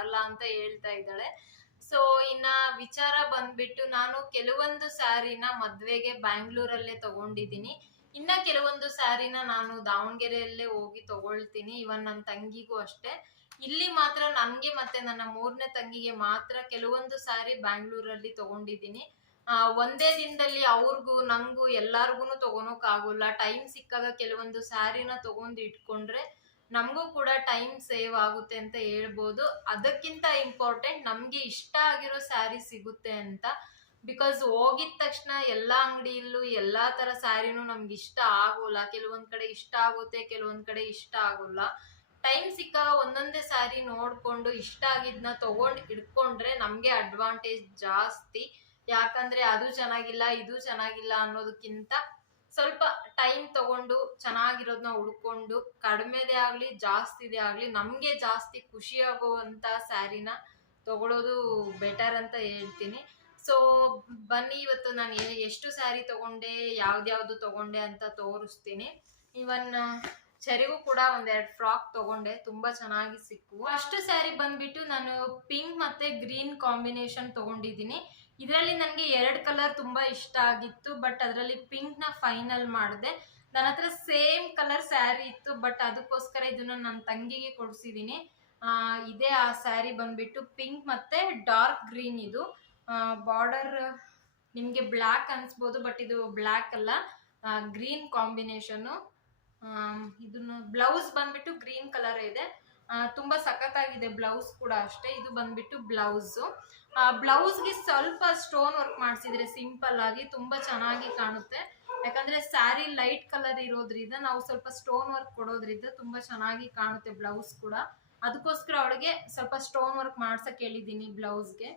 ಬರಲ್ಲ ಅಂತ ಹೇಳ್ತಾ ಇದ್ದಾಳೆ. ಸೊ ಇನ್ನ ವಿಚಾರ ಬಂದ್ಬಿಟ್ಟು ನಾನು ಕೆಲವೊಂದು ಸ್ಯಾರಿನ ಮದ್ವೆಗೆ ಬ್ಯಾಂಗ್ಳೂರಲ್ಲೇ ತಗೊಂಡಿದ್ದೀನಿ. ಇನ್ನ ಕೆಲವೊಂದು ಸ್ಯಾರಿನ ನಾನು ದಾವಣಗೆರೆಯಲ್ಲೇ ಹೋಗಿ ತಗೊಳ್ತೀನಿ ಇವನ್ ನನ್ನ ತಂಗಿಗೂ ಅಷ್ಟೇ. ಇಲ್ಲಿ ಮಾತ್ರ ನನ್ಗೆ ಮತ್ತೆ ನನ್ನ ಮೂರನೇ ತಂಗಿಗೆ ಮಾತ್ರ ಕೆಲವೊಂದು ಸ್ಯಾರಿ ಬ್ಯಾಂಗ್ಳೂರಲ್ಲಿ ತಗೊಂಡಿದ್ದೀನಿ. ಒಂದೇ ದಿನದಲ್ಲಿ ಅವ್ರಿಗೂ, ನಂಗೂ ಎಲ್ಲಾರ್ಗು ತಗೊಳಕ್ ಆಗೋಲ್ಲ ಟೈಮ್ ಸಿಕ್ಕಾಗ ಕೆಲವೊಂದು ಸ್ಯಾರಿನ ತಗೊಂಡು ಇಟ್ಕೊಂಡ್ರೆ ನಮಗೂ ಕೂಡ ಟೈಮ್ ಸೇವ್ ಆಗುತ್ತೆ ಅಂತ ಹೇಳ್ಬೋದು. ಅದಕ್ಕಿಂತ ಇಂಪಾರ್ಟೆಂಟ್ ನಮಗೆ ಇಷ್ಟ ಆಗಿರೋ ಸ್ಯಾರಿ ಸಿಗುತ್ತೆ ಅಂತ. ಬಿಕಾಸ್ ಹೋಗಿದ ತಕ್ಷಣ ಎಲ್ಲ ಅಂಗಡಿಯಲ್ಲೂ ಎಲ್ಲ ತರ ಸ್ಯಾರಿನೂ ನಮ್ಗೆ ಇಷ್ಟ ಆಗೋಲ್ಲ. ಕೆಲವೊಂದು ಕಡೆ ಇಷ್ಟ ಆಗುತ್ತೆ, ಕೆಲವೊಂದು ಕಡೆ ಇಷ್ಟ ಆಗೋಲ್ಲ. ಟೈಮ್ ಸಿಕ್ಕ ಒಂದೊಂದೇ ಸ್ಯಾರಿ ನೋಡ್ಕೊಂಡು ಇಷ್ಟ ಆಗಿದ್ನ ತಗೊಂಡ್ ಇಟ್ಕೊಂಡ್ರೆ ನಮಗೆ ಅಡ್ವಾಂಟೇಜ್ ಜಾಸ್ತಿ. ಯಾಕಂದ್ರೆ ಅದು ಚೆನ್ನಾಗಿಲ್ಲ, ಇದು ಚೆನ್ನಾಗಿಲ್ಲ ಅನ್ನೋದಕ್ಕಿಂತ ಸ್ವಲ್ಪ ಟೈಮ್ ತಗೊಂಡು ಚೆನ್ನಾಗಿರೋದನ್ನ ಹುಡ್ಕೊಂಡು ಕಡಿಮೆದೇ ಆಗಲಿ ಜಾಸ್ತಿದೇ ಆಗಲಿ, ನಮಗೆ ಜಾಸ್ತಿ ಖುಷಿ ಆಗುವಂತ ಸ್ಯಾರಿನ ತಗೊಳ್ಳೋದು ಬೆಟರ್ ಅಂತ ಹೇಳ್ತೀನಿ. ಸೊ ಬನ್ನಿ ಇವತ್ತು ನಾನು ಎಷ್ಟು ಸ್ಯಾರಿ ತಗೊಂಡೆ, ಯಾವ್ದ್ಯಾವ್ದು ತಗೊಂಡೆ ಅಂತ ತೋರಿಸ್ತೀನಿ. ಇವನ್ ಚರಿಗೂ ಕೂಡ ಒಂದೆರಡು ಫ್ರಾಕ್ ತಗೊಂಡೆ, ತುಂಬಾ ಚೆನ್ನಾಗಿ ಸಿಕ್ಕು. ಅಷ್ಟು ಸ್ಯಾರಿ ಬಂದ್ಬಿಟ್ಟು ನಾನು ಪಿಂಕ್ ಮತ್ತೆ ಗ್ರೀನ್ ಕಾಂಬಿನೇಷನ್ ತಗೊಂಡಿದ್ದೀನಿ. ಇದರಲ್ಲಿ ನನಗೆ ಎರಡು ಕಲರ್ ತುಂಬ ಇಷ್ಟ ಆಗಿತ್ತು ಬಟ್ ಅದರಲ್ಲಿ ಪಿಂಕ್ನ ಫೈನಲ್ ಮಾಡಿದೆ. ನನ್ನ ಹತ್ರ ಸೇಮ್ ಕಲರ್ ಸ್ಯಾರಿ ಇತ್ತು ಬಟ್ ಅದಕ್ಕೋಸ್ಕರ ಇದನ್ನ ನನ್ನ ತಂಗಿಗೆ ಕೊಡಿಸಿದ್ದೀನಿ ಇದೇ ಆ ಸ್ಯಾರಿ ಬಂದ್ಬಿಟ್ಟು ಪಿಂಕ್ ಮತ್ತೆ ಡಾರ್ಕ್ ಗ್ರೀನ್ ಇದು. ಬಾರ್ಡರ್ ನಿಮಗೆ ಬ್ಲ್ಯಾಕ್ ಅನಿಸ್ಬೋದು ಬಟ್ ಇದು ಬ್ಲ್ಯಾಕ್ ಅಲ್ಲ. ಗ್ರೀನ್ ಕಾಂಬಿನೇಷನು ಇದನ್ನು ಬ್ಲೌಸ್ ಬಂದ್ಬಿಟ್ಟು ಗ್ರೀನ್ ಕಲರ್ ಇದೆ. ತುಂಬಾ ಸಖತ್ತಾಗಿದೆ ಬ್ಲೌಸ್ ಕೂಡ ಅಷ್ಟೇ. ಇದು ಬಂದ್ಬಿಟ್ಟು ಬ್ಲೌಸು ಬ್ಲೌಸ್ಗೆ ಸ್ವಲ್ಪ ಸ್ಟೋನ್ ವರ್ಕ್ ಮಾಡಿಸಿದ್ರೆ ಸಿಂಪಲ್ ಆಗಿ ತುಂಬಾ ಚೆನ್ನಾಗಿ ಕಾಣುತ್ತೆ. ಯಾಕಂದ್ರೆ ಸ್ಯಾರಿ ಲೈಟ್ ಕಲರ್ ಇರೋದ್ರಿಂದ ನಾವು ಸ್ವಲ್ಪ ಸ್ಟೋನ್ ವರ್ಕ್ ಕೊಡೋದ್ರಿಂದ ತುಂಬಾ ಚೆನ್ನಾಗಿ ಕಾಣುತ್ತೆ ಬ್ಲೌಸ್ ಕೂಡ. ಅದಕ್ಕೋಸ್ಕರ ಅವಳಿಗೆ ಸ್ವಲ್ಪ ಸ್ಟೋನ್ ವರ್ಕ್ ಮಾಡ್ಸಕ್ ಹೇಳಿದ್ದೀನಿ ಬ್ಲೌಸ್ಗೆ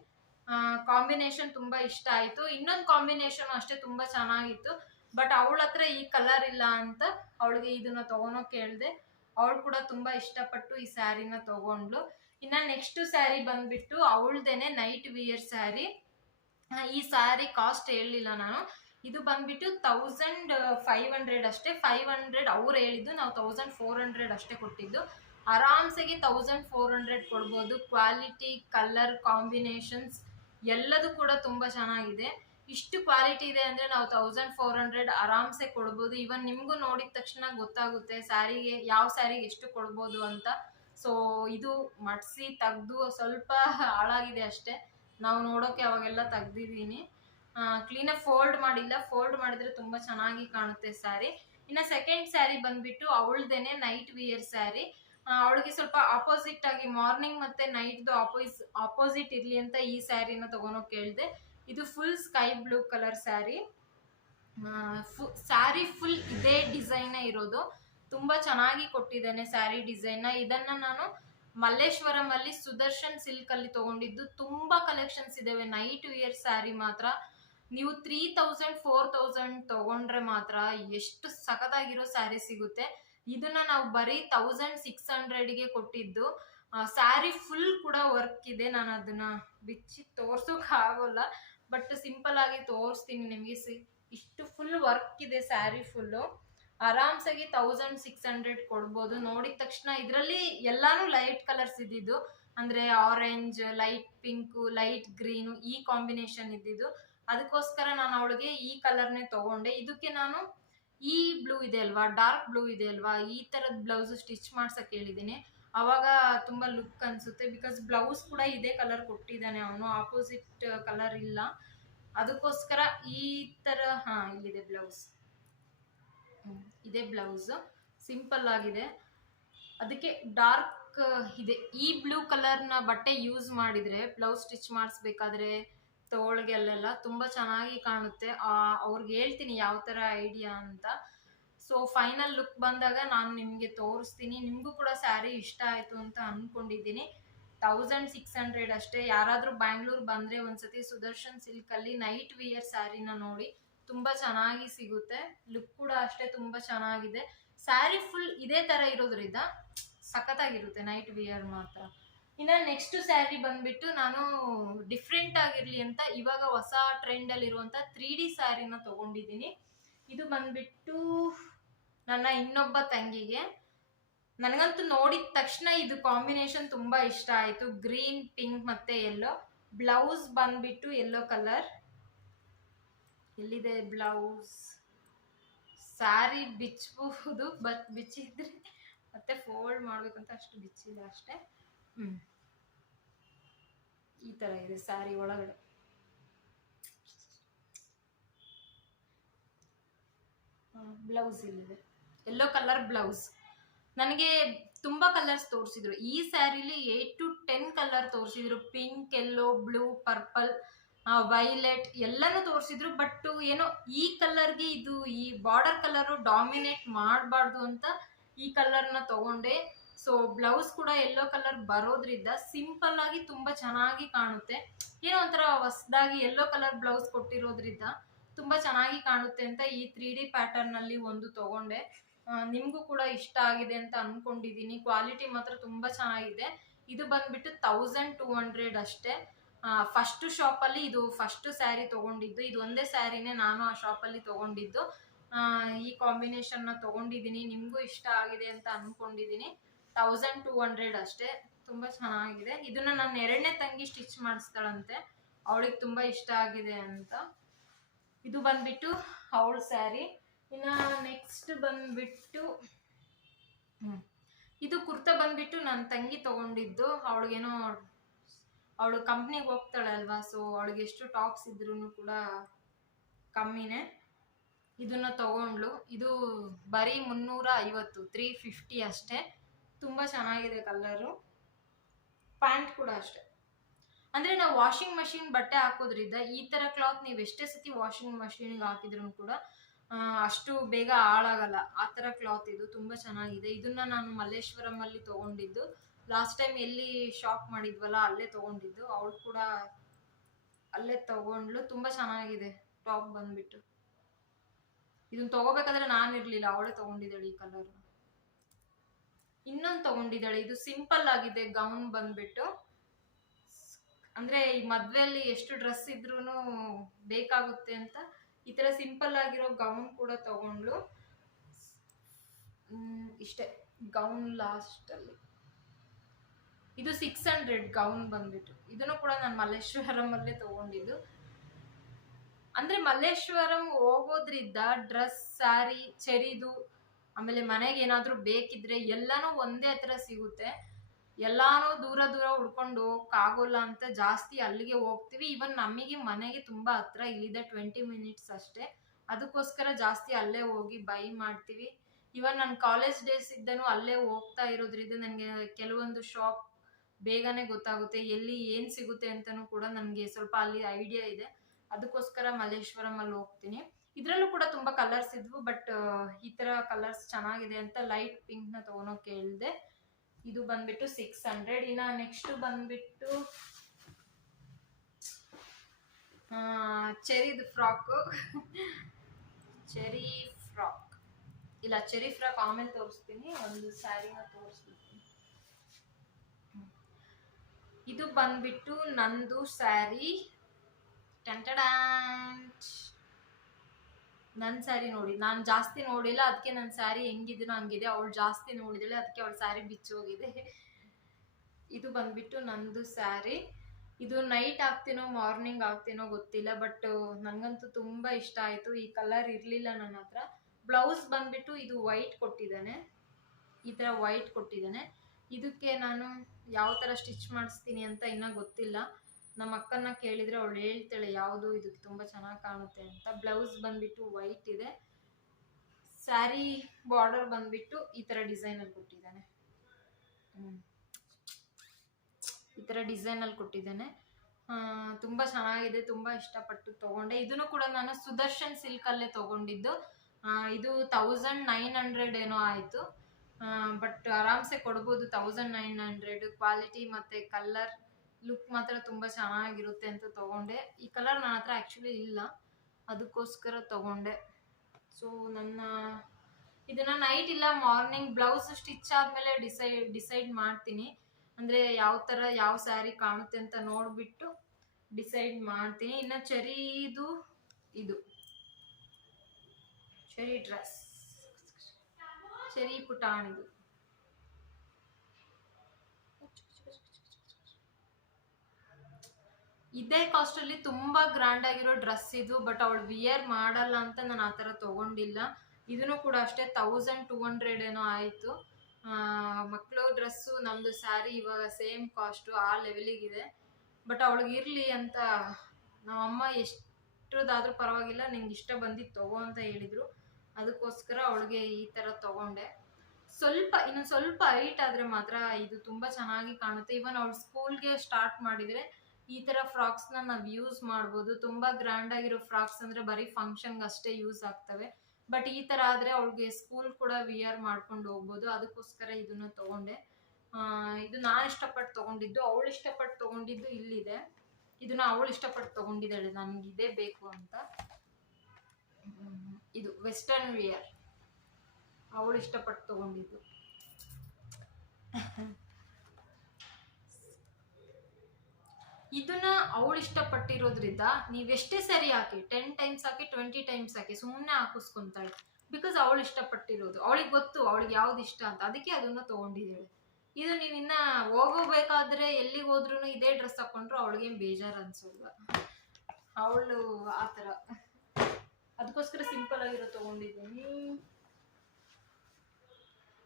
ಕಾಂಬಿನೇಷನ್ ತುಂಬಾ ಇಷ್ಟ ಆಯ್ತು. ಇನ್ನೊಂದು ಕಾಂಬಿನೇಷನ್ ಅಷ್ಟೇ ತುಂಬಾ ಚೆನ್ನಾಗಿತ್ತು. ಬಟ್ ಅವಳ ಹತ್ರ ಈ ಕಲರ್ ಇಲ್ಲ ಅಂತ ಅವಳಿಗೆ ಇದನ್ನ ತಗೊಳೋಕೆ ಹೇಳ್ದೆ. ಅವಳು ಕೂಡ ತುಂಬಾ ಇಷ್ಟಪಟ್ಟು ಈ ಸ್ಯಾರಿನ ತಗೊಂಡ್ಲು ಇನ್ನ ನೆಕ್ಸ್ಟ್ ಸ್ಯಾರಿ ಬಂದ್ಬಿಟ್ಟು ಅವಳದೇನೆ ನೈಟ್ ವಿಯರ್ ಸ್ಯಾರಿ. ಈ ಸ್ಯಾರಿ ಕಾಸ್ಟ್ ಹೇಳಲಿಲ್ಲ ನಾನು. ಇದು ಬಂದ್ಬಿಟ್ಟು ತೌಸಂಡ್ ಫೈವ್ ಹಂಡ್ರೆಡ್ ಅಷ್ಟೇ. ಫೈವ್ ಹಂಡ್ರೆಡ್ ಅವ್ರು ಹೇಳಿದ್ದು ನಾವು ತೌಸಂಡ್ ಫೋರ್ ಹಂಡ್ರೆಡ್ ಅಷ್ಟೇ ಕೊಟ್ಟಿದ್ದು. ಆರಾಮ್ಸಾಗಿ ತೌಸಂಡ್ ಫೋರ್ ಹಂಡ್ರೆಡ್ ಕೊಡ್ಬೋದು. ಕ್ವಾಲಿಟಿ ಕಲರ್ ಕಾಂಬಿನೇಷನ್ಸ್ ಎಲ್ಲದೂ ಕೂಡ ತುಂಬ ಚೆನ್ನಾಗಿದೆ. ಇಷ್ಟು ಕ್ವಾಲಿಟಿ ಇದೆ ಅಂದರೆ ನಾವು ತೌಸಂಡ್ ಫೋರ್ ಹಂಡ್ರೆಡ್ ಆರಾಮ್ಸೆ ಕೊಡ್ಬೋದು. ಇವನ್ ನಿಮಗೂ ನೋಡಿದ ತಕ್ಷಣ ಗೊತ್ತಾಗುತ್ತೆ ಸ್ಯಾರಿಗೆ ಯಾವ ಸ್ಯಾರಿಗೆ ಎಷ್ಟು ಕೊಡ್ಬೋದು ಅಂತ. ಸೊ ಇದು ಮಡ್ಸಿ ತೆಗ್ದು ಸ್ವಲ್ಪ ಹಾಳಾಗಿದೆ ಅಷ್ಟೇ. ನಾವು ನೋಡೋಕೆ ಅವಾಗೆಲ್ಲ ತೆಗ್ದಿದ್ದೀನಿ. ಕ್ಲೀನಾಗಿ ಫೋಲ್ಡ್ ಮಾಡಿಲ್ಲ. ಫೋಲ್ಡ್ ಮಾಡಿದ್ರೆ ತುಂಬ ಚೆನ್ನಾಗಿ ಕಾಣುತ್ತೆ ಸ್ಯಾರಿ. ಇನ್ನು ಸೆಕೆಂಡ್ ಸ್ಯಾರಿ ಬಂದ್ಬಿಟ್ಟು ಅವಳದೇನೆ ನೈಟ್ ವಿಯರ್ ಸ್ಯಾರಿ. ಅವಳಿಗೆ ಸ್ವಲ್ಪ ಆಪೋಸಿಟ್ ಆಗಿ ಮಾರ್ನಿಂಗ್ ಮತ್ತೆ ನೈಟ್ದು ಆಪೋಸ್ ಆಪೋಸಿಟ್ ಇರಲಿ ಅಂತ ಈ ಸ್ಯಾರಿನ ತಗೊಂಡೋಗಿ ಕೇಳಿದೆ. ಇದು full sky blue colour sari sari full ಇದೇ ಡಿಸೈನ್ ಇರೋದು. ತುಂಬಾ ಚೆನ್ನಾಗಿ ಕೊಟ್ಟಿದ್ದೇನೆ ಸ್ಯಾರಿ ಡಿಸೈನ್ ಇದನ್ನ ನಾನು ಮಲ್ಲೇಶ್ವರಂ ಅಲ್ಲಿ ಸುದರ್ಶನ್ ಸಿಲ್ಕ್ ಅಲ್ಲಿ ತಗೊಂಡಿದ್ದು. ತುಂಬಾ ಕಲೆಕ್ಷನ್ಸ್ ಇದಾವೆ. ನೈಟ್ ವಿಯರ್ ಸ್ಯಾರಿ ಮಾತ್ರ. ನೀವು ತ್ರೀ ತೌಸಂಡ್ ಫೋರ್ ತೌಸಂಡ್ ತಗೊಂಡ್ರೆ ಮಾತ್ರ ಎಷ್ಟು ಸಖತ್ತಾಗಿರೋ ಸ್ಯಾರಿ ಸಿಗುತ್ತೆ. ಇದನ್ನ ನಾವು ಬರೀ ತೌಸಂಡ್ ಸಿಕ್ಸ್ ಹಂಡ್ರೆಡ್ಗೆ ಕೊಟ್ಟಿದ್ದು. ಸ್ಯಾರಿ ಫುಲ್ ಕೂಡ ವರ್ಕ್ ಇದೆ. ನಾನು ಅದನ್ನ ಬಿಚ್ಚಿ ತೋರ್ಸೋಕ್ ಆಗೋಲ್ಲ ಬಟ್ ಸಿಂಪಲ್ ಆಗಿ ತೋರಿಸ್ತೀನಿ ನಿಮಗೆ. ಸಿ, ಇಷ್ಟು ಫುಲ್ ವರ್ಕ್ ಇದೆ ಸ್ಯಾರಿ ಫುಲ್ಲು ಆರಾಮ್ಸಾಗಿ ತೌಸಂಡ್ ಸಿಕ್ಸ್ ಹಂಡ್ರೆಡ್ ಕೊಡ್ಬೋದು. ನೋಡಿದ ತಕ್ಷಣ ಇದರಲ್ಲಿ ಎಲ್ಲಾನು ಲೈಟ್ ಕಲರ್ಸ್ ಇದ್ದಿದ್ದು. ಅಂದ್ರೆ orange light pink light green ಈ ಕಾಂಬಿನೇಷನ್ ಇದ್ದಿದ್ದು. ಅದಕ್ಕೋಸ್ಕರ ನಾನು ಅವಳಿಗೆ ಈ ಕಲರ್ನೇ ತಗೊಂಡೆ. ಇದಕ್ಕೆ ನಾನು ಈ ಬ್ಲೂ ಇದೆ ಅಲ್ವಾ ಡಾರ್ಕ್ ಬ್ಲೂ ಇದೆ ಅಲ್ವಾ, ಈ ತರದ ಬ್ಲೌಸ್ ಸ್ಟಿಚ್ ಮಾಡ್ಸಕ್ ಹೇಳಿದ್ದೀನಿ. ಅವಾಗ ತುಂಬ ಲುಕ್ ಅನ್ಸುತ್ತೆ. ಬಿಕಾಸ್ ಬ್ಲೌಸ್ ಕೂಡ ಇದೇ ಕಲರ್ ಕೊಟ್ಟಿದ್ದಾನೆ ಅವನು. ಆಪೋಸಿಟ್ ಕಲರ್ ಇಲ್ಲ. ಅದಕ್ಕೋಸ್ಕರ ಈ ತರ, ಹಾಂ, ಇಲ್ಲಿದೆ ಬ್ಲೌಸ್ ಇದೇ ಬ್ಲೌಸ್ ಸಿಂಪಲ್ ಆಗಿದೆ. ಅದಕ್ಕೆ ಡಾರ್ಕ್ ಇದೆ. ಈ ಬ್ಲೂ ಕಲರ್ನ ಬಟ್ಟೆ ಯೂಸ್ ಮಾಡಿದ್ರೆ ಬ್ಲೌಸ್ ಸ್ಟಿಚ್ ಮಾಡಿಸ್ಬೇಕಾದ್ರೆ ತೋಳ್ಗೆ ಅಲ್ಲೆಲ್ಲ ತುಂಬ ಚೆನ್ನಾಗಿ ಕಾಣುತ್ತೆ. ಅವ್ರಿಗೆ ಹೇಳ್ತೀನಿ ಯಾವ ಥರ ಐಡಿಯಾ ಅಂತ. ಸೊ ಫೈನಲ್ ಲುಕ್ ಬಂದಾಗ ನಾನು ನಿಮಗೆ ತೋರಿಸ್ತೀನಿ. ನಿಮಗೂ ಕೂಡ ಸ್ಯಾರಿ ಇಷ್ಟ ಆಯಿತು ಅಂತ ಅಂದ್ಕೊಂಡಿದ್ದೀನಿ ತೌಸಂಡ್ ಸಿಕ್ಸ್ ಹಂಡ್ರೆಡ್ ಅಷ್ಟೇ. ಯಾರಾದರೂ ಬ್ಯಾಂಗ್ಳೂರ್ ಬಂದರೆ ಒಂದ್ಸತಿ ಸುದರ್ಶನ್ ಸಿಲ್ಕಲ್ಲಿ ನೈಟ್ ವಿಯರ್ ಸ್ಯಾರಿನ ನೋಡಿ. ತುಂಬ ಚೆನ್ನಾಗಿ ಸಿಗುತ್ತೆ. ಲುಕ್ ಕೂಡ ಅಷ್ಟೇ ತುಂಬ ಚೆನ್ನಾಗಿದೆ. ಸ್ಯಾರಿ ಫುಲ್ ಇದೇ ಥರ ಇರೋದ್ರಿಂದ ಸಖತ್ತಾಗಿರುತ್ತೆ ನೈಟ್ ವಿಯರ್ ಮಾತ್ರ. ಇನ್ನು ನೆಕ್ಸ್ಟ್ ಸ್ಯಾರಿ ಬಂದ್ಬಿಟ್ಟು ನಾನು ಡಿಫ್ರೆಂಟ್ ಆಗಿರಲಿ ಅಂತ ಇವಾಗ ಹೊಸ ಟ್ರೆಂಡಲ್ಲಿರುವಂಥ ತ್ರೀ ಡಿ ಸ್ಯಾರಿನ ತೊಗೊಂಡಿದ್ದೀನಿ. ಇದು ಬಂದ್ಬಿಟ್ಟು ನನ್ನ ಇನ್ನೊಬ್ಬ ತಂಗಿಗೆ. ನನಗಂತೂ ನೋಡಿದ ತಕ್ಷಣ ಇದು ಕಾಂಬಿನೇಷನ್ ತುಂಬಾ ಇಷ್ಟ ಆಯಿತು. ಗ್ರೀನ್, ಪಿಂಕ್ ಮತ್ತೆ ಎಲ್ಲೋ. ಬ್ಲೌಸ್ ಬಂದ್ಬಿಟ್ಟು ಎಲ್ಲೋ ಕಲರ್. ಎಲ್ಲಿದೆ ಬ್ಲೌಸ್? ಸ್ಯಾರಿ ಬಿಚ್ಚಬಹುದು ಬಟ್ ಬಿಚ್ಚಿದ್ರೆ ಮತ್ತೆ ಫೋಲ್ಡ್ ಮಾಡ್ಬೇಕಂತ ಅಷ್ಟು ಬಿಚ್ಚಿಲ್ಲ ಅಷ್ಟೇ. ಹ್ಮ್. ಈ ತರ ಇದೆ ಸ್ಯಾರಿ ಒಳಗಡೆ. ಬ್ಲೌಸ್ ಇಲ್ಲಿದೆ. ಎಲ್ಲೋ ಕಲರ್ ಬ್ಲೌಸ್ ನನಗೆ ತುಂಬ ಕಲರ್ಸ್ ತೋರಿಸಿದ್ರು. ಈ ಸ್ಯಾರಿಲಿ ಏಟ್ ಟು ಟೆನ್ ಕಲರ್ ತೋರಿಸಿದ್ರು. Pink yellow blue purple violet ಎಲ್ಲನೂ ತೋರಿಸಿದ್ರು. ಬಟ್ ಏನೋ ಈ ಕಲರ್ಗೆ ಇದು ಈ ಬಾರ್ಡರ್ ಕಲರು ಡಾಮಿನೇಟ್ ಮಾಡಬಾರ್ದು ಅಂತ ಈ ಕಲರ್ನ ತಗೊಂಡೆ. ಸೊ ಬ್ಲೌಸ್ ಕೂಡ ಎಲ್ಲೋ ಕಲರ್ ಬರೋದ್ರಿಂದ ಸಿಂಪಲ್ ಆಗಿ ತುಂಬಾ ಚೆನ್ನಾಗಿ ಕಾಣುತ್ತೆ. ಏನೋ ಒಂಥರ ಹೊಸದಾಗಿ ಎಲ್ಲೋ ಕಲರ್ ಬ್ಲೌಸ್ ಕೊಟ್ಟಿರೋದ್ರಿಂದ ತುಂಬ ಚೆನ್ನಾಗಿ ಕಾಣುತ್ತೆ ಅಂತ ಈ ತ್ರೀ ಡಿ ಪ್ಯಾಟರ್ನಲ್ಲಿ ಒಂದು ತಗೊಂಡೆ. ನಿಮ್ಗೂ ಕೂಡ ಇಷ್ಟ ಆಗಿದೆ ಅಂತ ಅಂದ್ಕೊಂಡಿದ್ದೀನಿ ಕ್ವಾಲಿಟಿ ಮಾತ್ರ ತುಂಬಾ ಚೆನ್ನಾಗಿದೆ. ಇದು ಬಂದ್ಬಿಟ್ಟು ತೌಸಂಡ್ ಟೂ ಹಂಡ್ರೆಡ್ ಅಷ್ಟೇ. ಫಸ್ಟ್ ಶಾಪಲ್ಲಿ ಇದು ಫಸ್ಟ್ ಸ್ಯಾರಿ ತಗೊಂಡಿದ್ದು. ಇದು ಒಂದೇ ಸ್ಯಾರಿನೇ ನಾನು ಆ ಶಾಪಲ್ಲಿ ತಗೊಂಡಿದ್ದು. ಈ ಕಾಂಬಿನೇಷನ್ನ ತೊಗೊಂಡಿದ್ದೀನಿ ನಿಮಗೂ ಇಷ್ಟ ಆಗಿದೆ ಅಂತ ಅಂದ್ಕೊಂಡಿದ್ದೀನಿ ತೌಸಂಡ್ ಟೂ ಹಂಡ್ರೆಡ್ ಅಷ್ಟೇ. ತುಂಬ ಚೆನ್ನಾಗಿದೆ. ಇದನ್ನ ನನ್ನ ಎರಡನೇ ತಂಗಿ ಸ್ಟಿಚ್ ಮಾಡಿಸ್ತಾಳಂತೆ. ಅವಳಿಗೆ ತುಂಬ ಇಷ್ಟ ಆಗಿದೆ ಅಂತ. ಇದು ಬಂದ್ಬಿಟ್ಟು ಅವಳ ಸ್ಯಾರಿ ಇನ್ನ ನೆಕ್ಸ್ಟ್ ಬಂದ್ಬಿಟ್ಟು. ಇದು ಕುರ್ತಾ ಬಂದ್ಬಿಟ್ಟು ನನ್ನ ತಂಗಿ ತಗೊಂಡಿದ್ದು. ಅವಳಿಗೇನೋ, ಅವಳು ಕಂಪ್ನಿಗೆ ಹೋಗ್ತಾಳೆ ಅಲ್ವಾ ಸೊ ಅವಳಿಗೆ ಎಷ್ಟು ಟಾಪ್ಸ್ ಇದ್ರೂ ಕೂಡ ಕಮ್ಮಿನೇ. ಇದನ್ನ ತಗೊಂಡ್ಲು ಇದು ಬರೀ ಮುನ್ನೂರ ಐವತ್ತು ತ್ರೀ ಫಿಫ್ಟಿ ಅಷ್ಟೇ. ತುಂಬ ಚೆನ್ನಾಗಿದೆ ಕಲರು ಪ್ಯಾಂಟ್ ಕೂಡ ಅಷ್ಟೇ. ಅಂದರೆ ನಾವು ವಾಷಿಂಗ್ ಮಷಿನ್ ಬಟ್ಟೆ ಹಾಕೋದ್ರಿಂದ ಈ ಥರ ಕ್ಲಾತ್ ನೀವು ಎಷ್ಟೇ ಸತಿ ವಾಷಿಂಗ್ ಮಷಿನ್ಗೆ ಹಾಕಿದ್ರು ಕೂಡ ಅಷ್ಟು ಬೇಗ ಹಾಳಾಗಲ್ಲ. ಆ ಥರ ಕ್ಲಾತ್ ಇದು ತುಂಬ ಚೆನ್ನಾಗಿದೆ. ಇದನ್ನ ನಾನು ಮಲ್ಲೇಶ್ವರಮಲ್ಲಿ ತೊಗೊಂಡಿದ್ದು. ಲಾಸ್ಟ್ ಟೈಮ್ ಎಲ್ಲಿ ಶಾಪ್ ಮಾಡಿದ್ವಲ್ಲ, ಅಲ್ಲೇ ತಗೊಂಡಿದ್ದು. ಅವಳು ಕೂಡ ಅಲ್ಲೇ ತೊಗೊಂಡ್ಲು ತುಂಬ ಚೆನ್ನಾಗಿದೆ. ಟಾಪ್ ಬಂದ್ಬಿಟ್ಟು. ಇದನ್ನ ತಗೋಬೇಕಾದ್ರೆ ನಾನು ಇರ್ಲಿಲ್ಲ. ಅವಳೇ ತಗೊಂಡಿದ್ದಾಳೆ ಈ ಕಲರ್ನ ಇನ್ನೊಂದು ತಗೊಂಡಿದ್ದಾಳೆ. ಇದು ಸಿಂಪಲ್ ಆಗಿದೆ. ಗೌನ್ ಬಂದ್ಬಿಟ್ಟು. ಅಂದ್ರೆ ಈ ಮದ್ವೆಯಲ್ಲಿ ಎಷ್ಟು ಡ್ರೆಸ್ ಇದ್ರೂ ಬೇಕಾಗುತ್ತೆ ಅಂತ ಈ ತರ ಸಿಂಪಲ್ ಆಗಿರೋ ಗೌನ್ ಕೂಡ ತಗೊಂಡ್ಲು. ಇಷ್ಟೇ ಗೌನ್ ಲಾಸ್ಟ್ ಅಲ್ಲಿ. ಇದು ಸಿಕ್ಸ್ ಹಂಡ್ರೆಡ್ ಗೌನ್ ಬಂದ್ಬಿಟ್ಟು. ಇದನ್ನು ಕೂಡ ನಾನು ಮಲ್ಲೇಶ್ವರಂ ಅಲ್ಲೇ ತಗೊಂಡಿದ್ದು. ಅಂದ್ರೆ ಮಲ್ಲೇಶ್ವರಂ ಹೋಗೋದ್ರಿಂದ ಡ್ರೆಸ್ ಸ್ಯಾರಿ ಚರಿದು, ಆಮೇಲೆ ಮನೆಗೆ ಏನಾದ್ರೂ ಬೇಕಿದ್ರೆ ಎಲ್ಲಾನು ಒಂದೇ ಹತ್ರ ಸಿಗುತ್ತೆ. ಎಲ್ಲಾನು ದೂರ ದೂರ ಹುಡ್ಕೊಂಡು ಹೋಗಕ್ಕಾಗೋಲ್ಲ ಅಂತ ಜಾಸ್ತಿ ಅಲ್ಲಿಗೆ ಹೋಗ್ತೀವಿ. ಇವನ್ ನಮಗೆ ಮನೆಗೆ ತುಂಬಾ ಹತ್ರ ಇಲ್ಲಿದೆ ಟ್ವೆಂಟಿ ಮಿನಿಟ್ಸ್ ಅಷ್ಟೇ. ಅದಕ್ಕೋಸ್ಕರ ಜಾಸ್ತಿ ಅಲ್ಲೇ ಹೋಗಿ ಬೈ ಮಾಡ್ತೀವಿ. ಇವನ್ ನನ್ನ ಕಾಲೇಜ್ ಡೇಸ್ ಇದ್ದನು ಅಲ್ಲೇ ಹೋಗ್ತಾ ಇರೋದ್ರಿಂದ ನನಗೆ ಕೆಲವೊಂದು ಶಾಪ್ ಬೇಗನೆ ಗೊತ್ತಾಗುತ್ತೆ. ಎಲ್ಲಿ ಏನು ಸಿಗುತ್ತೆ ಅಂತಲೂ ಕೂಡ ನನಗೆ ಸ್ವಲ್ಪ ಅಲ್ಲಿ ಐಡಿಯಾ ಇದೆ. ಅದಕ್ಕೋಸ್ಕರ ಮಲ್ಲೇಶ್ವರಮಲ್ಲಿ ಹೋಗ್ತೀನಿ. ಇದರಲ್ಲೂ ಕೂಡ ತುಂಬ ಕಲರ್ಸ್ ಇದ್ವು ಬಟ್ ಈ ಥರ ಕಲರ್ಸ್ ಚೆನ್ನಾಗಿದೆ ಅಂತ ಲೈಟ್ ಪಿಂಕ್ನ ತೊಗೊಳೋಕೆ ಹೇಳಿದೆ ಇದು ಬಂದ್ಬಿಟ್ಟು ಸಿಕ್ಸ್ ಹಂಡ್ರೆಡ್ ಇನ್ನ ನೆಕ್ಸ್ಟ್ ಬಂದ್ಬಿಟ್ಟು ಚೆರಿದು ಫ್ರಾಕು ಚೆರಿ ಫ್ರಾಕ್ ಇಲ್ಲ ಚೆರಿ ಫ್ರಾಕ್ ಆಮೇಲೆ ತೋರಿಸ್ತೀನಿ. ಒಂದು ಸ್ಯಾರಿನ ತೋರಿಸ್ಬಿಡ್ತೀನಿ. ಇದು ಬಂದ್ಬಿಟ್ಟು ನಂದು ಸ್ಯಾರಿ ಟಂಟಡಾಂಟ್ ನನ್ನ ಸ್ಯಾರಿ ನೋಡಿ, ನಾನು ಜಾಸ್ತಿ ನೋಡಿಲ್ಲ ಅದಕ್ಕೆ ನನ್ನ ಸ್ಯಾರಿ ಹೆಂಗಿದ್ರು ಹಂಗಿದೆ, ಅವಳು ಜಾಸ್ತಿ ನೋಡಿದಳೆ ಅದಕ್ಕೆ ಅವಳ ಸ್ಯಾರಿ ಬಿಚ್ಚೋಗಿದೆ. ಇದು ಬಂದ್ಬಿಟ್ಟು ನಂದು ಸ್ಯಾರಿ. ಇದು ನೈಟ್ ಆಗ್ತೀನೋ ಮಾರ್ನಿಂಗ್ ಆಗ್ತೀನೋ ಗೊತ್ತಿಲ್ಲ ಬಟ್ ನನಗಂತೂ ತುಂಬ ಇಷ್ಟ ಆಯಿತು. ಈ ಕಲರ್ ಇರಲಿಲ್ಲ ನನ್ನ ಹತ್ರ. ಬ್ಲೌಸ್ ಬಂದ್ಬಿಟ್ಟು ಇದು ವೈಟ್ ಕೊಟ್ಟಿದ್ದಾನೆ. ಈ ಥರ ವೈಟ್ ಕೊಟ್ಟಿದ್ದಾನೆ. ಇದಕ್ಕೆ ನಾನು ಯಾವ ಥರ ಸ್ಟಿಚ್ ಮಾಡಿಸ್ತೀನಿ ಅಂತ ಇನ್ನೂ ಗೊತ್ತಿಲ್ಲ. ನಮ್ಮ ಅಕ್ಕನ ಕೇಳಿದರೆ ಅವಳು ಹೇಳ್ತಾಳೆ, ಯಾವುದು? ಇದಕ್ಕೆ ತುಂಬ ಚೆನ್ನಾಗಿ ಕಾಣುತ್ತೆ ಅಂತ. ಬ್ಲೌಸ್ ಬಂದ್ಬಿಟ್ಟು ವೈಟ್ ಇದೆ. ಸ್ಯಾರಿ ಬಾರ್ಡರ್ ಬಂದ್ಬಿಟ್ಟು ಈ ಥರ ಡಿಸೈನಲ್ಲಿ ಕೊಟ್ಟಿದ್ದಾನೆ. ಈ ಥರ ಡಿಸೈನಲ್ಲಿ ಕೊಟ್ಟಿದ್ದಾನೆ. ತುಂಬ ಚೆನ್ನಾಗಿದೆ, ತುಂಬ ಇಷ್ಟಪಟ್ಟು ತೊಗೊಂಡೆ. ಇದನ್ನು ಕೂಡ ನಾನು ಸುದರ್ಶನ್ ಸಿಲ್ಕಲ್ಲೇ ತೊಗೊಂಡಿದ್ದು. ಇದು ತೌಸಂಡ್ ನೈನ್ ಹಂಡ್ರೆಡ್ ಏನೋ ಆಯಿತು. ಬಟ್ ಆರಾಮ್ಸೆ ಕೊಡ್ಬೋದು ತೌಸಂಡ್ ನೈನ್ ಹಂಡ್ರೆಡ್ ಕ್ವಾಲಿಟಿ ಮತ್ತು ಕಲರ್ ಲುಕ್ ಮಾತ್ರ ತುಂಬ ಚೆನ್ನಾಗಿರುತ್ತೆ ಅಂತ ತೊಗೊಂಡೆ. ಈ ಕಲರ್ ನನ್ನ ಹತ್ರ ಆ್ಯಕ್ಚುಲಿ ಇಲ್ಲ. ಅದಕ್ಕೋಸ್ಕರ ತೊಗೊಂಡೆ. ಸೊ ನನ್ನ ಇದನ್ನು ನೈಟ್ ಇಲ್ಲ ಮಾರ್ನಿಂಗ್ ಬ್ಲೌಸ್ ಸ್ಟಿಚ್ ಆದಮೇಲೆ ಡಿಸೈಡ್ ಡಿಸೈಡ್ ಮಾಡ್ತೀನಿ. ಅಂದರೆ ಯಾವ ಥರ ಯಾವ ಸ್ಯಾರಿ ಕಾಣುತ್ತೆ ಅಂತ ನೋಡಿಬಿಟ್ಟು ಡಿಸೈಡ್ ಮಾಡ್ತೀನಿ. ಇನ್ನು ಚೆರಿದು ಇದು. ಚರಿ ಡ್ರೆಸ್ ಚರಿ ಪುಟಾಣಿದು. ಇದೇ ಕಾಸ್ಟ್ ಅಲ್ಲಿ ತುಂಬಾ ಗ್ರ್ಯಾಂಡ್ ಆಗಿರೋ ಡ್ರೆಸ್ ಇದು ಬಟ್ ಅವಳು ವಿಯರ್ ಮಾಡಲ್ಲ ಅಂತ ನಾನು ಆ ಥರ ತಗೊಂಡಿಲ್ಲ. ಇದನ್ನು ಕೂಡ ಅಷ್ಟೇ ತೌಸಂಡ್ ಟೂ ಹಂಡ್ರೆಡ್ ಏನೋ ಆಯಿತು. ಮಕ್ಕಳು ಡ್ರೆಸ್ಸು ನಮ್ಮದು ಸ್ಯಾರಿ ಇವಾಗ ಸೇಮ್ ಕಾಸ್ಟು ಆ ಲೆವೆಲಿಗಿದೆ ಬಟ್ ಅವಳಿಗೆ ಇರಲಿ ಅಂತ ನಮ್ಮಮ್ಮ ಎಷ್ಟದಾದ್ರೂ ಪರವಾಗಿಲ್ಲ, ನಿಂಗೆ ಇಷ್ಟ ಬಂದಿದ್ದು ತಗೋ ಅಂತ ಹೇಳಿದ್ರು. ಅದಕ್ಕೋಸ್ಕರ ಅವಳಿಗೆ ಈ ಥರ ತಗೊಂಡೆ. ಸ್ವಲ್ಪ, ಇನ್ನೊಂದು ಸ್ವಲ್ಪ ಹೈಟ್ ಆದರೆ ಮಾತ್ರ ಇದು ತುಂಬ ಚೆನ್ನಾಗಿ ಕಾಣುತ್ತೆ. ಇವನ್ ಅವಳು ಸ್ಕೂಲ್ಗೆ ಸ್ಟಾರ್ಟ್ ಮಾಡಿದರೆ ಈ ತರ ಫ್ರಾಕ್ಸ್ನ ನಾವು ಯೂಸ್ ಮಾಡ್ಬೋದು. ತುಂಬಾ ಗ್ರ್ಯಾಂಡ್ ಆಗಿರೋ ಫ್ರಾಕ್ಸ್ ಅಂದ್ರೆ ಬರೀ ಫಂಕ್ಷನ್ ಅಷ್ಟೇ ಯೂಸ್ ಆಗ್ತವೆ. ಬಟ್ ಈ ತರ ಆದ್ರೆ ಅವ್ಳಿಗೆ ಸ್ಕೂಲ್ ಕೂಡ ವಿಯರ್ ಮಾಡ್ಕೊಂಡು ಹೋಗ್ಬೋದು. ಅದಕ್ಕೋಸ್ಕರ ಇದನ್ನ ತಗೊಂಡೆ. ಇದು ನಾನು ಇಷ್ಟಪಟ್ಟು ತಗೊಂಡಿದ್ದು, ಅವಳು ಇಷ್ಟಪಟ್ಟು ತಗೊಂಡಿದ್ದು ಇಲ್ಲಿದೆ. ಇದನ್ನ ಅವಳು ಇಷ್ಟಪಟ್ಟು ತಗೊಂಡಿದ್ದಾಳೆ ನನಗೆ ಇದೇ ಬೇಕು ಅಂತ. ಇದು ವೆಸ್ಟರ್ನ್ ವಿಯರ್ ಅವಳು ಇಷ್ಟಪಟ್ಟು ತಗೊಂಡಿದ್ದು. ಇದನ್ನ ಅವಳು ಇಷ್ಟಪಟ್ಟಿರೋದ್ರಿಂದ ನೀವೆಷ್ಟೇ ಸರಿ ಹಾಕಿ ಟೆನ್ ಟೈಮ್ಸ್ ಹಾಕಿ ಟ್ವೆಂಟಿ ಟೈಮ್ಸ್ ಹಾಕಿ ಸುಮ್ಮನೆ ಹಾಕಿಸ್ಕೊಂತಾಳೆ. ಬಿಕಾಸ್ ಅವಳು ಇಷ್ಟಪಟ್ಟಿರೋದು. ಅವಳಿಗೆ ಗೊತ್ತು, ಅವಳಿಗೆ ಯಾವ್ದು ಇಷ್ಟ ಅಂತ. ಅದಕ್ಕೆ ಅದನ್ನ ತಗೊಂಡಿದ್ದಾಳೆ. ಇದು ನೀವು ಇನ್ನ ಹೋಗೋಬೇಕಾದ್ರೆ ಎಲ್ಲಿಗೆ ಹೋದ್ರು ಇದೇ ಡ್ರೆಸ್ ಹಾಕೊಂಡ್ರು ಅವಳಿಗೇನು ಬೇಜಾರು ಅನ್ಸೋಲ್ಲ ಅವಳು ಆ ಥರ. ಅದಕ್ಕೋಸ್ಕರ ಸಿಂಪಲ್ ಆಗಿರೋ ತಗೊಂಡಿದ್ದೀನಿ.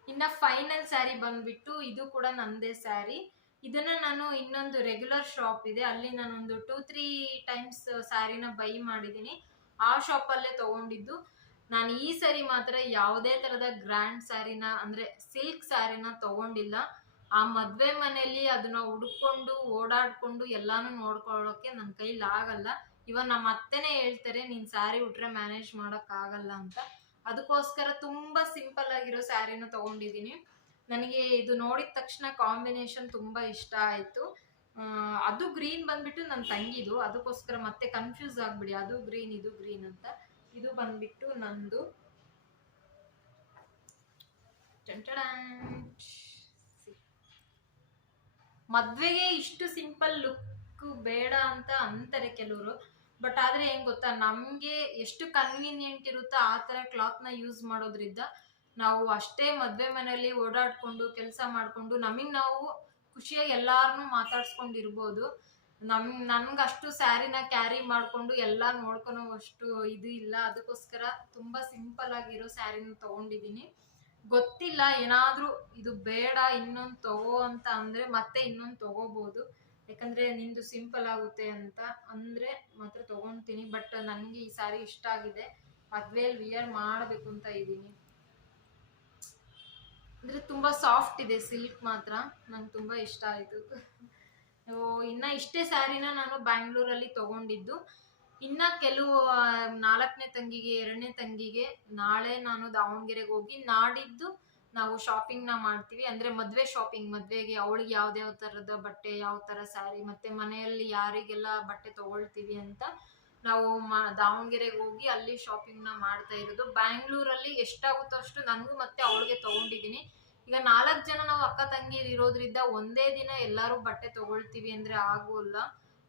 ಇನ್ನ ಫೈನಲ್ ಸ್ಯಾರಿ ಬಂದ್ಬಿಟ್ಟು ಇದು ಕೂಡ ನಂದೇ ಸ್ಯಾರಿ ಇದನ್ನ ನಾನು ಇನ್ನೊಂದು ರೆಗ್ಯುಲರ್ ಶಾಪ್ ಇದೆ. ಅಲ್ಲಿ ನಾನೊಂದು ಟೂ ತ್ರೀ ಟೈಮ್ಸ್ ಸ್ಯಾರಿನ ಬೈ ಮಾಡಿದ್ದೀನಿ. ಆ ಶಾಪಲ್ಲೇ ತಗೊಂಡಿದ್ದು. ನಾನು ಈ ಸರಿ ಮಾತ್ರ ಯಾವುದೇ ಥರದ ಗ್ರ್ಯಾಂಡ್ ಸ್ಯಾರಿನ ಅಂದರೆ ಸಿಲ್ಕ್ ಸ್ಯಾರಿನ ತಗೊಂಡಿಲ್ಲ. ಆ ಮದುವೆ ಮನೆಯಲ್ಲಿ ಅದನ್ನ ಹುಡ್ಕೊಂಡು, ಓಡಾಡ್ಕೊಂಡು ಎಲ್ಲಾನು ನೋಡ್ಕೊಳ್ಳೋಕೆ ನನ್ನ ಕೈಲಿ ಆಗಲ್ಲ. ಇವನ್ ನಮ್ಮ ಅತ್ತೆನೇ ಹೇಳ್ತಾರೆ, ನೀನು ಸ್ಯಾರಿ ಉಟ್ರೆ ಮ್ಯಾನೇಜ್ ಮಾಡೋಕ್ಕಾಗಲ್ಲ ಅಂತ. ಅದಕ್ಕೋಸ್ಕರ ತುಂಬ ಸಿಂಪಲ್ ಆಗಿರೋ ಸ್ಯಾರಿನ ತಗೊಂಡಿದ್ದೀನಿ. ನನಗೆ ಇದು ನೋಡಿದ ತಕ್ಷಣ ಕಾಂಬಿನೇಷನ್ ತುಂಬ ಇಷ್ಟ ಆಯಿತು. ಅದು ಗ್ರೀನ್ ಬಂದ್ಬಿಟ್ಟು ನನ್ನ ತಂಗಿದು. ಅದಕ್ಕೋಸ್ಕರ ಮತ್ತೆ ಕನ್ಫ್ಯೂಸ್ ಆಗ್ಬಿಡಿ. ಅದು ಗ್ರೀನ್ ಇದು ಗ್ರೀನ್ ಅಂತ. ಇದು ಬಂದ್ಬಿಟ್ಟು ನಂದು. ಮದ್ವೆಗೆ ಇಷ್ಟು ಸಿಂಪಲ್ ಲುಕ್ ಬೇಡ ಅಂತ ಅಂತಾರೆ ಕೆಲವರು. ಬಟ್ ಆದ್ರೆ ಏನ್ ಗೊತ್ತಾ? ನಮ್ಗೆ ಎಷ್ಟು ಕನ್ವೀನಿಯೆಂಟ್ ಇರುತ್ತೋ ಆ ತರ ಕ್ಲಾತ್ನ ಯೂಸ್ ಮಾಡೋದ್ರಿಂದ ನಾವು ಅಷ್ಟೇ ಮದುವೆ ಮನೆಯಲ್ಲಿ ಓಡಾಡ್ಕೊಂಡು ಕೆಲಸ ಮಾಡಿಕೊಂಡು ನಮಗೆ ನಾವು ಖುಷಿಯಾಗಿ ಎಲ್ಲಾರನ್ನೂ ಮಾತಾಡ್ಸ್ಕೊಂಡಿರ್ಬೋದು. ನಮ್ ನನ್ಗೆ ಅಷ್ಟು ಸ್ಯಾರಿನ ಕ್ಯಾರಿ ಮಾಡ್ಕೊಂಡು ಎಲ್ಲ ನೋಡ್ಕೊಳೋ ಅಷ್ಟು ಇದು ಇಲ್ಲ. ಅದಕ್ಕೋಸ್ಕರ ತುಂಬಾ ಸಿಂಪಲ್ ಆಗಿರೋ ಸ್ಯಾರಿನ ತಗೊಂಡಿದ್ದೀನಿ ಗೊತ್ತಿಲ್ಲ ಏನಾದರೂ ಇದು ಬೇಡ, ಇನ್ನೊಂದು ತಗೋ ಅಂತ ಅಂದರೆ ಮತ್ತೆ ಇನ್ನೊಂದು ತಗೋಬಹುದು ಯಾಕಂದ್ರೆ ನಿಂದು ಸಿಂಪಲ್ ಆಗುತ್ತೆ ಅಂತ ಅಂದ್ರೆ ಮಾತ್ರ ತಗೊಂತೀನಿ. ಬಟ್ ನನಗೆ ಈ ಸ್ಯಾರಿ ಇಷ್ಟ ಆಗಿದೆ. ಮದುವೆಯಲ್ಲಿ ವಿಯರ್ ಮಾಡಬೇಕು ಅಂತ ಇದ್ದೀನಿ ಅಂದ್ರೆ ತುಂಬಾ ಸಾಫ್ಟ್ ಇದೆ ಸಿಲ್ಕ್ ಮಾತ್ರ. ನಂಗೆ ತುಂಬಾ ಇಷ್ಟ ಆಯ್ತು. ಇನ್ನ ಇಷ್ಟೇ ಸ್ಯಾರಿನ ನಾನು ಬ್ಯಾಂಗ್ಳೂರಲ್ಲಿ ತಗೊಂಡಿದ್ದು. ಇನ್ನ ಕೆಲವು ನಾಲ್ಕನೇ ತಂಗಿಗೆ, ಎರಡನೇ ತಂಗಿಗೆ ನಾಳೆ ನಾನು ದಾವಣಗೆರೆಗೆ ಹೋಗಿ ನಾಡಿದ್ದು ನಾವು ಶಾಪಿಂಗ್ನ ಮಾಡ್ತೀವಿ. ಅಂದ್ರೆ ಮದ್ವೆ ಶಾಪಿಂಗ್ ಮದ್ವೆಗೆ ಅವಳಿಗೆ ಯಾವ್ದ್ಯಾವ ತರದ ಬಟ್ಟೆ, ಯಾವ ತರ ಸ್ಯಾರಿ ಮತ್ತೆ ಮನೆಯಲ್ಲಿ ಯಾರಿಗೆಲ್ಲ ಬಟ್ಟೆ ತಗೊಳ್ತೀವಿ ಅಂತ ನಾವು ದಾವಣಗೆರೆಗೆ ಹೋಗಿ ಅಲ್ಲಿ ಶಾಪಿಂಗ್ನ ಮಾಡ್ತಾ ಇರೋದು. ಬ್ಯಾಂಗ್ಳೂರಲ್ಲಿ ಎಷ್ಟಾಗುತ್ತೋ ಅಷ್ಟು ನನಗೂ ಮತ್ತೆ ಅವಳಿಗೆ ತಗೊಂಡಿದ್ದೀನಿ. ಈಗ ನಾಲ್ಕು ಜನ ನಾವು ಅಕ್ಕ ತಂಗಿ ಇರೋದ್ರಿಂದ ಒಂದೇ ದಿನ ಎಲ್ಲರೂ ಬಟ್ಟೆ ತಗೊಳ್ತೀವಿ ಅಂದ್ರೆ ಆಗೋಲ್ಲ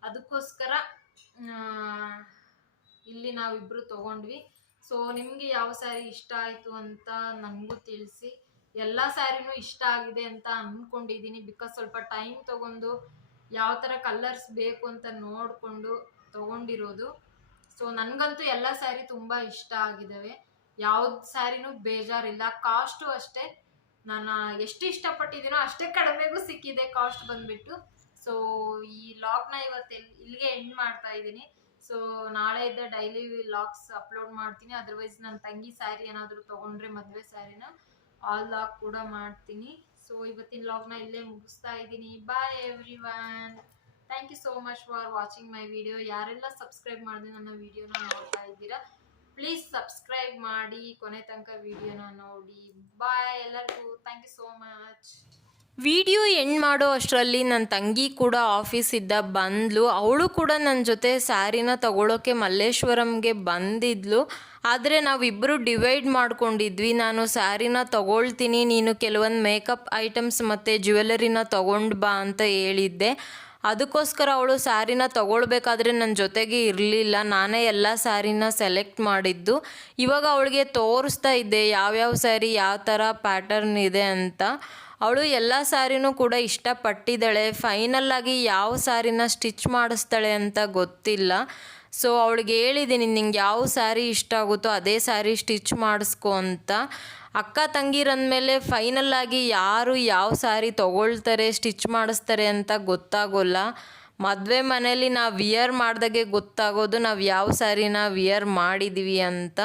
ಅದಕ್ಕೋಸ್ಕರ ಇಲ್ಲಿ ನಾವಿಬ್ರು ತಗೊಂಡ್ವಿ. ಸೊ ನಿಮಗೆ ಯಾವ ಸ್ಯಾರಿ ಇಷ್ಟ ಆಯ್ತು ಅಂತ ನನಗೂ ತಿಳಿಸಿ. ಎಲ್ಲ ಸ್ಯಾರಿನೂ ಇಷ್ಟ ಆಗಿದೆ ಅಂತ ಅಂದ್ಕೊಂಡಿದ್ದೀನಿ ಬಿಕಾಸ್ ಸ್ವಲ್ಪ ಟೈಮ್ ತಗೊಂಡು ಯಾವ ಥರ ಕಲರ್ಸ್ ಬೇಕು ಅಂತ ನೋಡಿಕೊಂಡು ತಗೊಂಡಿರೋದು. ಸೊ ನನಗಂತೂ ಎಲ್ಲ ಸ್ಯಾರಿ ತುಂಬ ಇಷ್ಟ ಆಗಿದ್ದಾವೆ ಯಾವ್ದು ಸ್ಯಾರಿನೂ ಬೇಜಾರಿಲ್ಲ. ಕಾಸ್ಟು ಅಷ್ಟೇ. ನಾನು ಎಷ್ಟು ಇಷ್ಟಪಟ್ಟಿದ್ದೀನೋ ಅಷ್ಟೇ ಕಡಿಮೆಗೂ ಸಿಕ್ಕಿದೆ ಕಾಸ್ಟ್ ಬಂದ್ಬಿಟ್ಟು. ಸೊ ಈ ಲಾಗ್ನ ಇವತ್ತು ಇಲ್ಲಿಗೆ ಎಂಡ್ ಮಾಡ್ತಾ ಇದ್ದೀನಿ. ಸೊ ನಾಳೆಯಿಂದ ಡೈಲಿ ಲಾಕ್ಸ್ ಅಪ್ಲೋಡ್ ಮಾಡ್ತೀನಿ. ಅದರ್ವೈಸ್ ನನ್ನ ತಂಗಿ ಸ್ಯಾರಿ ಏನಾದರೂ ತೊಗೊಂಡ್ರೆ ಮದುವೆ ಸ್ಯಾರಿನ ಆಲ್ ಲಾಗ್ ಕೂಡ ಮಾಡ್ತೀನಿ. ಸೊ ಇವತ್ತಿನ ಲಾಗ್ನ ಇಲ್ಲೇ ಮುಗಿಸ್ತಾ ಇದ್ದೀನಿ. Bye every thank you so much for watching my video ಯಾರೆಲ್ಲ ಸಬ್ಸ್ಕ್ರೈಬ್ ಮಾಡಿದ್ರೆ ನನ್ನ ವಿಡಿಯೋನ ನೋಡ್ತಾ ಇದ್ದೀರಾ ಪ್ಲೀಸ್ ಸಬ್ಸ್ಕ್ರೈಬ್ ಮಾಡಿ ಕೊನೆ ತನಕ ವಿಡಿಯೋನ ನೋಡಿ. ಬಾಯ್ ಎಲ್ಲರಿಗೂ. Thank you so much video end ಮಾಡೋ ಅಷ್ಟರಲ್ಲಿ ನನ್ನ ತಂಗಿ ಕೂಡ ಆಫೀಸಿದ್ದ ಬಂದ್ಲು. ಅವಳು ಕೂಡ ನನ್ನ ಜೊತೆ ಸ್ಯಾರಿನ ತಗೊಳ್ಳೋಕ್ಕೆ ಮಲ್ಲೇಶ್ವರಂಗೆ ಬಂದಿದ್ಲು. ಆದರೆ ನಾವಿಬ್ಬರು ಡಿವೈಡ್ ಮಾಡ್ಕೊಂಡಿದ್ವಿ. ನಾನು ಸ್ಯಾರಿನ ತಗೊಳ್ತೀನಿ, ನೀನು ಕೆಲವೊಂದು ಮೇಕಪ್ ಐಟಮ್ಸ್ ಮತ್ತು ಜ್ಯುವೆಲರಿನ ತಗೊಂಡು ಬಾ ಅಂತ ಹೇಳಿದ್ದೆ. ಅದಕ್ಕೋಸ್ಕರ ಅವಳು ಸ್ಯಾರಿನ ತಗೊಳ್ಬೇಕಾದ್ರೆ ನನ್ನ ಜೊತೆಗೆ ಇರಲಿಲ್ಲ. ನಾನೇ ಎಲ್ಲ ಸ್ಯಾರಿನ ಸೆಲೆಕ್ಟ್ ಮಾಡಿದ್ದು. ಇವಾಗ ಅವಳಿಗೆ ತೋರಿಸ್ತಾ ಇದ್ದೆ, ಯಾವ್ಯಾವ ಸ್ಯಾರಿ ಯಾವ ಥರ ಪ್ಯಾಟರ್ನ್ ಇದೆ ಅಂತ. ಅವಳು ಎಲ್ಲ ಸ್ಯಾರಿನೂ ಕೂಡ ಇಷ್ಟಪಟ್ಟಿದ್ದಾಳೆ. ಫೈನಲ್ಲಾಗಿ ಯಾವ ಸ್ಯಾರಿನ ಸ್ಟಿಚ್ ಮಾಡಿಸ್ತಾಳೆ ಅಂತ ಗೊತ್ತಿಲ್ಲ. ಸೊ ಅವಳಿಗೆ ಹೇಳಿದ್ದೀನಿ, ನಿಂಗೆ ಯಾವ ಸ್ಯಾರಿ ಇಷ್ಟ ಆಗುತ್ತೋ ಅದೇ ಸ್ಯಾರಿ ಸ್ಟಿಚ್ ಮಾಡಿಸ್ಕೊ ಅಂತ. ಅಕ್ಕ ತಂಗಿರಂದಮೇಲೆ ಫೈನಲ್ ಆಗಿ ಯಾರು ಯಾವ ಸ್ಯಾರಿ ತೊಗೊಳ್ತಾರೆ ಸ್ಟಿಚ್ ಮಾಡಿಸ್ತಾರೆ ಅಂತ ಗೊತ್ತಾಗೋಲ್ಲ. ಮದುವೆ ಮನೇಲಿ ನಾವು ವಿಯರ್ ಮಾಡ್ದಾಗೆ ಗೊತ್ತಾಗೋದು ನಾವು ಯಾವ ಸ್ಯಾರಿನ ವಿಯರ್ ಮಾಡಿದ್ದೀವಿ ಅಂತ.